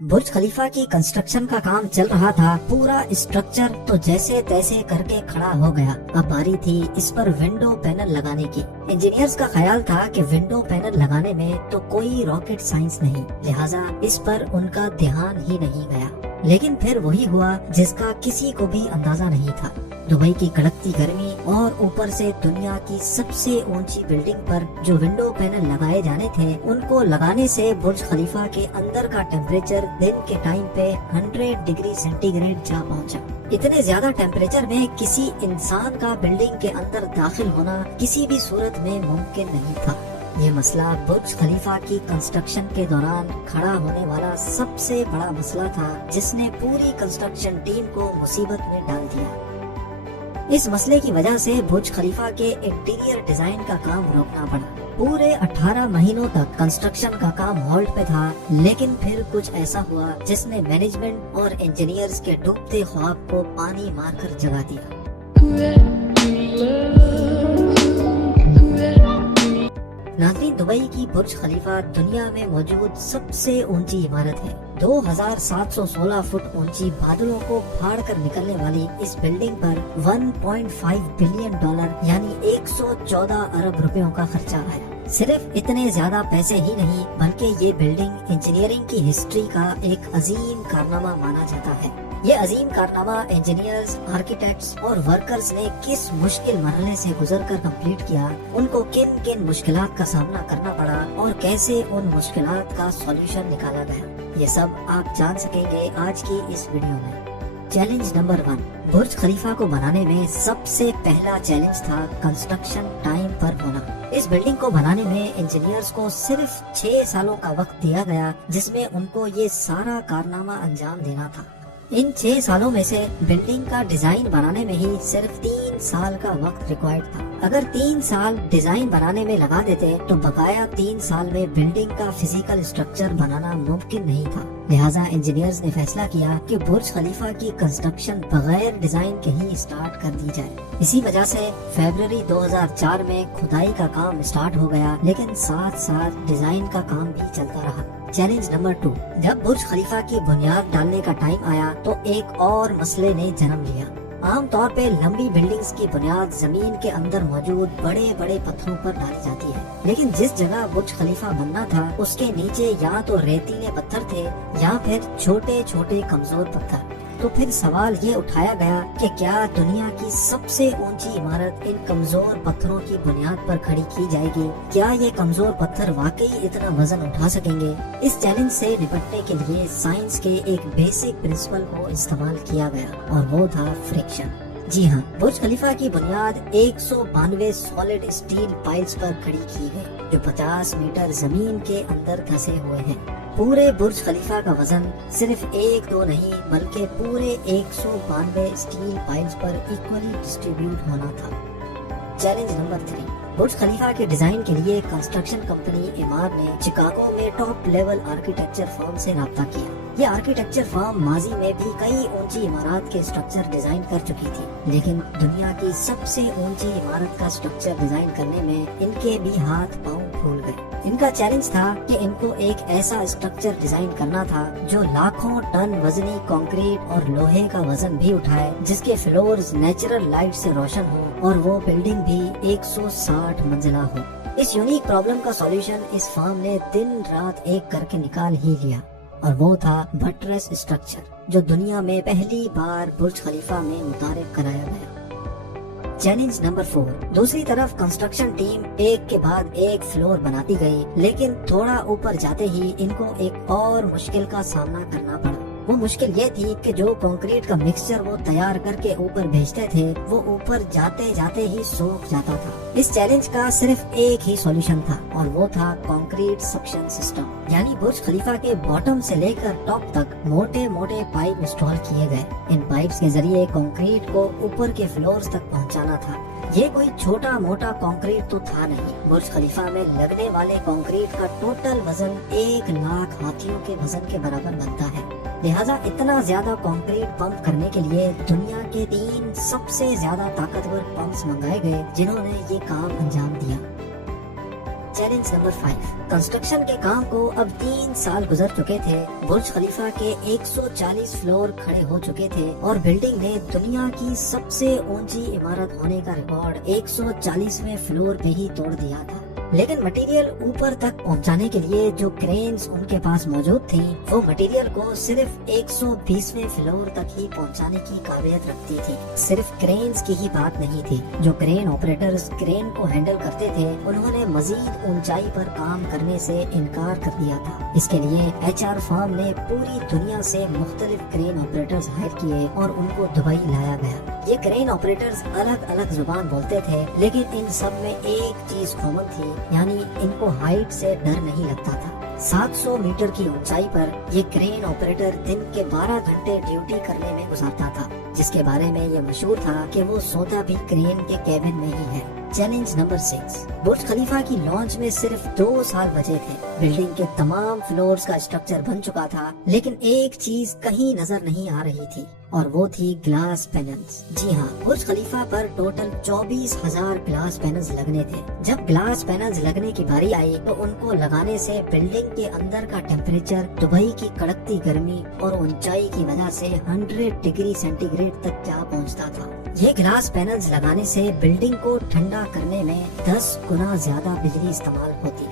बुर्ज खलीफा की कंस्ट्रक्शन का काम चल रहा था। पूरा स्ट्रक्चर तो जैसे तैसे करके खड़ा हो गया। अब बारी थी इस पर विंडो पैनल लगाने की। इंजीनियर्स का ख्याल था कि विंडो पैनल लगाने में तो कोई रॉकेट साइंस नहीं, लिहाजा इस पर उनका ध्यान ही नहीं गया। लेकिन फिर वही हुआ जिसका किसी को भी अंदाजा नहीं था। दुबई की कड़कती गर्मी और ऊपर से दुनिया की सबसे ऊंची बिल्डिंग पर जो विंडो पैनल लगाए जाने थे, उनको लगाने से बुर्ज खलीफा के अंदर का टेम्परेचर दिन के टाइम पे 100 डिग्री सेंटीग्रेड जा पहुंचा। इतने ज्यादा टेम्परेचर में किसी इंसान का बिल्डिंग के अंदर दाखिल होना किसी भी सूरत में मुमकिन नहीं था। ये मसला बुर्ज खलीफा की कंस्ट्रक्शन के दौरान खड़ा होने वाला सबसे बड़ा मसला था, जिसने पूरी कंस्ट्रक्शन टीम को मुसीबत में डाल दिया। इस मसले की वजह से बुर्ज खलीफा के इंटीरियर डिजाइन का काम रोकना पड़ा। पूरे 18 महीनों तक कंस्ट्रक्शन का काम होल्ड पे था, लेकिन फिर कुछ ऐसा हुआ जिसने मैनेजमेंट और इंजीनियर्स के डूबते ख्वाब को पानी मारकर जगा दिया। नाज़रीन, दुबई की बुर्ज खलीफा दुनिया में मौजूद सबसे ऊंची इमारत है। 2716 फुट ऊंची बादलों को फाड़ कर निकलने वाली इस बिल्डिंग पर 1.5 बिलियन डॉलर यानी 114 अरब रुपयों का खर्चा आया। सिर्फ इतने ज्यादा पैसे ही नहीं, बल्कि ये बिल्डिंग इंजीनियरिंग की हिस्ट्री का एक अजीम कारनामा माना जाता है। ये अजीम कारनामा इंजीनियर्स, आर्किटेक्ट्स और वर्कर्स ने किस मुश्किल मरहले से गुजरकर कंप्लीट किया, उनको किन किन मुश्किलात का सामना करना पड़ा और कैसे उन मुश्किलात का सॉल्यूशन निकाला गया, ये सब आप जान सकेंगे आज की इस वीडियो में। चैलेंज नंबर 1, बुर्ज खलीफा को बनाने में सबसे पहला चैलेंज था कंस्ट्रक्शन टाइम पर होना। इस बिल्डिंग को बनाने में इंजीनियर्स को सिर्फ 6 सालों का वक्त दिया गया, जिसमें उनको ये सारा कारनामा अंजाम देना था। इन 6 सालों में से बिल्डिंग का डिजाइन बनाने में ही सिर्फ 3 साल का वक्त रिक्वायर्ड था। अगर 3 साल डिजाइन बनाने में लगा देते तो बकाया 3 साल में बिल्डिंग का फिजिकल स्ट्रक्चर बनाना मुमकिन नहीं था। लिहाजा इंजीनियर्स ने फैसला किया कि बुर्ज खलीफा की कंस्ट्रक्शन बगैर डिजाइन के ही स्टार्ट कर दी जाए। इसी वजह से फरवरी 2004 में खुदाई का काम स्टार्ट हो गया, लेकिन साथ साथ डिजाइन का काम भी चलता रहा। चैलेंज नंबर 2, जब बुर्ज खलीफा की बुनियाद डालने का टाइम आया तो एक और मसले ने जन्म लिया। आमतौर पे लंबी बिल्डिंग्स की बुनियाद जमीन के अंदर मौजूद बड़े बड़े पत्थरों पर डाली जाती है, लेकिन जिस जगह बुर्ज खलीफा बनना था उसके नीचे या तो रेतीले पत्थर थे या फिर छोटे छोटे कमजोर पत्थर। तो फिर सवाल ये उठाया गया कि क्या दुनिया की सबसे ऊंची इमारत इन कमजोर पत्थरों की बुनियाद पर खड़ी की जाएगी? क्या ये कमजोर पत्थर वाकई इतना वजन उठा सकेंगे? इस चैलेंज से निपटने के लिए साइंस के एक बेसिक प्रिंसिपल को इस्तेमाल किया गया और वो था फ्रिक्शन। जी हाँ, बुर्ज खलीफा की बुनियाद 192 सॉलिड स्टील पाइल्स पर खड़ी की गई, जो 50 मीटर जमीन के अंदर धंसे हुए हैं। पूरे बुर्ज खलीफा का वजन सिर्फ 1-2 नहीं, बल्कि पूरे 192 स्टील पाइल्स पर इक्वली डिस्ट्रीब्यूट होना था। चैलेंज नंबर 3, बुर्ज खलीफा के डिजाइन के लिए कंस्ट्रक्शन कंपनी इमार ने शिकागो में टॉप लेवल आर्किटेक्चर फर्म से राब्ता किया। ये आर्किटेक्चर फर्म माजी में भी कई ऊंची इमारत के स्ट्रक्चर डिजाइन कर चुकी थी, लेकिन दुनिया की सबसे ऊंची इमारत का स्ट्रक्चर डिजाइन करने में इनके भी हाथ पांव फूल गए। इनका चैलेंज था कि इनको एक ऐसा स्ट्रक्चर डिजाइन करना था जो लाखों टन वजनी कंक्रीट और लोहे का वजन भी उठाए, जिसके फ्लोर्स नेचुरल लाइट से रोशन हो और वो बिल्डिंग भी 160 मंजिला हो। इस यूनिक प्रॉब्लम का सॉल्यूशन इस फर्म ने दिन रात एक करके निकाल ही लिया, और वो था बटरेस स्ट्रक्चर, जो दुनिया में पहली बार बुर्ज खलीफा में मुतारिफ कराया गया। चैलेंज नंबर 4, दूसरी तरफ कंस्ट्रक्शन टीम एक के बाद एक फ्लोर बनाती गई, लेकिन थोड़ा ऊपर जाते ही इनको एक और मुश्किल का सामना करना पड़ा। वो मुश्किल ये थी कि जो कंक्रीट का मिक्सचर वो तैयार करके ऊपर भेजते थे, वो ऊपर जाते जाते ही सूख जाता था। इस चैलेंज का सिर्फ एक ही सॉल्यूशन था, और वो था कंक्रीट सक्शन सिस्टम। यानी बुर्ज खलीफा के बॉटम से लेकर टॉप तक मोटे मोटे पाइप इंस्टॉल किए गए। इन पाइप्स के जरिए कंक्रीट को ऊपर के फ्लोर्स तक पहुंचाना था। ये कोई छोटा मोटा कंक्रीट तो था नहीं। बुर्ज खलीफा में लगने वाले कंक्रीट का टोटल वजन 1 लाख हाथियों के वजन के बराबर बनता है। लिहाजा इतना ज्यादा कंक्रीट पंप करने के लिए दुनिया के 3 सबसे ज्यादा ताकतवर पंप्स मंगाए गए, जिन्होंने ये काम अंजाम दिया। चैलेंज नंबर 5, कंस्ट्रक्शन के काम को अब 3 साल गुजर चुके थे। बुर्ज खलीफा के 140 फ्लोर खड़े हो चुके थे और बिल्डिंग ने दुनिया की सबसे ऊंची इमारत होने का रिकॉर्ड 140वें फ्लोर पे ही तोड़ दिया था। लेकिन मटेरियल ऊपर तक पहुंचाने के लिए जो क्रेन्स उनके पास मौजूद थी, वो मटेरियल को सिर्फ 120वें फ्लोर तक ही पहुंचाने की काबिलियत रखती थी। सिर्फ क्रेन्स की ही बात नहीं थी, जो क्रेन ऑपरेटर्स क्रेन को हैंडल करते थे, उन्होंने मजीद ऊंचाई पर काम करने से इनकार कर दिया था। इसके लिए HR फर्म ने पूरी दुनिया से मुख्तलिफ क्रेन ऑपरेटर्स हायर किए और उनको दुबई लाया गया। ये क्रेन ऑपरेटर्स अलग अलग जुबान बोलते थे, लेकिन इन सब में एक चीज कॉमन थी, यानी इनको हाइट से डर नहीं लगता था। 700 मीटर की ऊंचाई पर ये क्रेन ऑपरेटर दिन के 12 घंटे ड्यूटी करने में गुजारता था, जिसके बारे में ये मशहूर था कि वो सोता भी क्रेन के केबिन में ही है। चैलेंज नंबर 6, बुर्ज खलीफा की लॉन्च में सिर्फ 2 साल बचे थे। बिल्डिंग के तमाम फ्लोर्स का स्ट्रक्चर बन चुका था, लेकिन एक चीज कहीं नजर नहीं आ रही थी और वो थी ग्लास पैनल्स। जी हाँ, बुर्ज खलीफा पर टोटल 24,000 ग्लास पैनल्स लगने थे। जब ग्लास पैनल्स लगने की बारी आई तो उनको लगाने से बिल्डिंग के अंदर का टेम्परेचर दुबई की कड़कती गर्मी और ऊंचाई की वजह से 100 डिग्री सेंटीग्रेड तक जा पहुंचता था। ये ग्लास पैनल्स लगाने से बिल्डिंग को ठंडा करने में 10 गुना ज्यादा बिजली इस्तेमाल होती।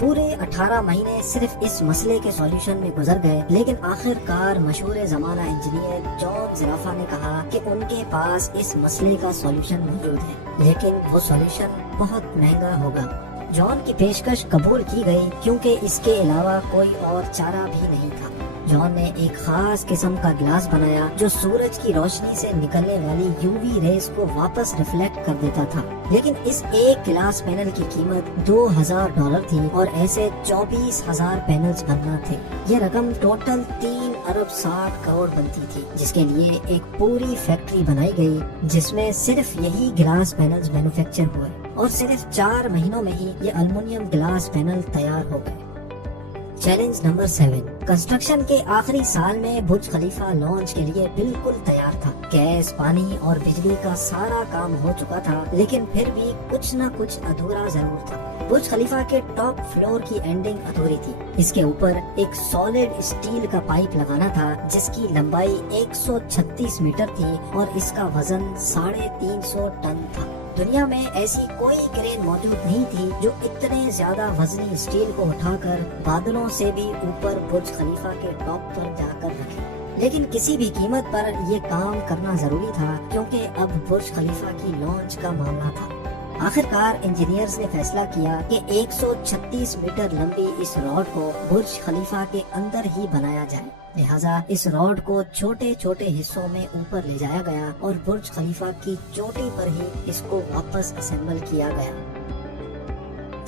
पूरे 18 महीने सिर्फ इस मसले के सॉल्यूशन में गुजर गए, लेकिन आखिरकार मशहूर जमाना इंजीनियर जॉन ज़राफा ने कहा कि उनके पास इस मसले का सॉल्यूशन मौजूद है, लेकिन वो सॉल्यूशन बहुत महंगा होगा। जॉन की पेशकश कबूल की गई क्योंकि इसके अलावा कोई और चारा भी नहीं था। जॉन ने एक खास किस्म का ग्लास बनाया जो सूरज की रोशनी से निकलने वाली UV रेस को वापस रिफ्लेक्ट कर देता था। लेकिन इस एक ग्लास पैनल की कीमत $2,000 थी और ऐसे 24,000 पैनल्स बनना थे। ये रकम टोटल 3 अरब 60 करोड़ बनती थी, जिसके लिए एक पूरी फैक्ट्री बनाई गई जिसमें सिर्फ यही ग्लास पैनल्स मैन्युफैक्चर हुए और सिर्फ 4 महीनों में ही ये एल्युमिनियम ग्लास पैनल तैयार हो गए। चैलेंज नंबर 7, कंस्ट्रक्शन के आखिरी साल में बुर्ज खलीफा लॉन्च के लिए बिल्कुल तैयार था। गैस, पानी और बिजली का सारा काम हो चुका था, लेकिन फिर भी कुछ न कुछ अधूरा जरूर था। बुर्ज खलीफा के टॉप फ्लोर की एंडिंग अधूरी थी। इसके ऊपर एक सॉलिड स्टील का पाइप लगाना था जिसकी लंबाई 136 मीटर थी और इसका वजन 350 टन था। दुनिया में ऐसी कोई क्रेन मौजूद नहीं थी जो इतने ज्यादा वजनी स्टील को उठाकर बादलों से भी ऊपर बुर्ज खलीफा के टॉप पर जाकर रखे। लेकिन किसी भी कीमत पर ये काम करना जरूरी था क्योंकि अब बुर्ज खलीफा की लॉन्च का मामला था। आखिरकार इंजीनियर्स ने फैसला किया कि 136 मीटर लंबी इस रॉड को बुर्ज खलीफा के अंदर ही बनाया जाए। लिहाजा इस रॉड को छोटे छोटे हिस्सों में ऊपर ले जाया गया और बुर्ज खलीफा की चोटी पर ही इसको वापस असेंबल किया गया।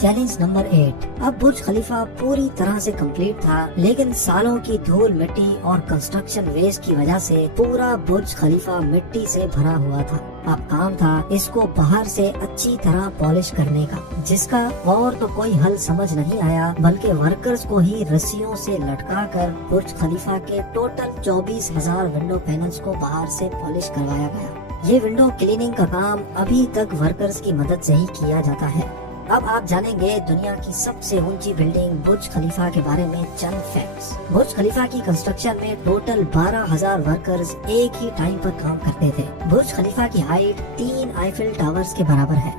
चैलेंज नंबर 8, अब बुर्ज खलीफा पूरी तरह से कंप्लीट था, लेकिन सालों की धूल मिट्टी और कंस्ट्रक्शन वेस्ट की वजह से पूरा बुर्ज खलीफा मिट्टी से भरा हुआ था। अब काम था इसको बाहर से अच्छी तरह पॉलिश करने का, जिसका और तो कोई हल समझ नहीं आया, बल्कि वर्कर्स को ही रस्सियों से लटका कर बुर्ज खलीफा के टोटल 24,000 विंडो पैनल्स को बाहर से पॉलिश करवाया गया। ये विंडो क्लीनिंग का काम अभी तक वर्कर्स की मदद से ही किया जाता है। अब आप जानेंगे दुनिया की सबसे ऊंची बिल्डिंग बुर्ज खलीफा के बारे में चंद फैक्ट्स। बुर्ज खलीफा की कंस्ट्रक्शन में टोटल 12,000 वर्कर्स एक ही टाइम पर काम करते थे। बुर्ज खलीफा की हाइट 3 आईफिल टावर्स के बराबर है।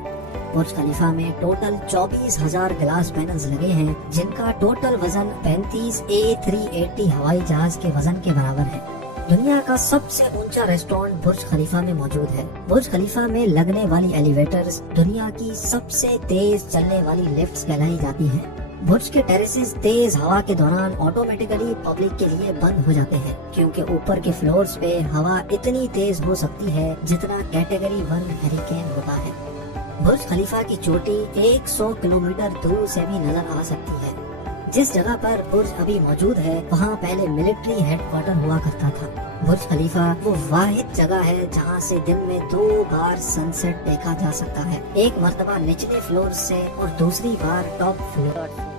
बुर्ज खलीफा में टोटल 24,000 ग्लास पैनल्स लगे हैं, जिनका टोटल वजन 35 A380 हवाई जहाज के वजन के बराबर है। दुनिया का सबसे ऊंचा रेस्टोरेंट बुर्ज खलीफा में मौजूद है। बुर्ज खलीफा में लगने वाली एलिवेटर्स दुनिया की सबसे तेज चलने वाली लिफ्ट्स कहलाई जाती हैं। बुर्ज के टेरेसेस तेज हवा के दौरान ऑटोमेटिकली पब्लिक के लिए बंद हो जाते हैं, क्योंकि ऊपर के फ्लोर्स पे हवा इतनी तेज हो सकती है जितना कैटेगरी 1 हरिकेन होता है। बुर्ज खलीफा की चोटी 100 किलोमीटर दूर से भी नजर आ सकती है। जिस जगह पर बुर्ज अभी मौजूद है वहाँ पहले मिलिट्री हेडक्वार्टर हुआ करता था। बुर्ज खलीफा वो वाहिद जगह है जहाँ से दिन में 2 बार सनसेट देखा जा सकता है, एक मर्तबा निचले फ्लोर से और दूसरी बार टॉप फ्लोर।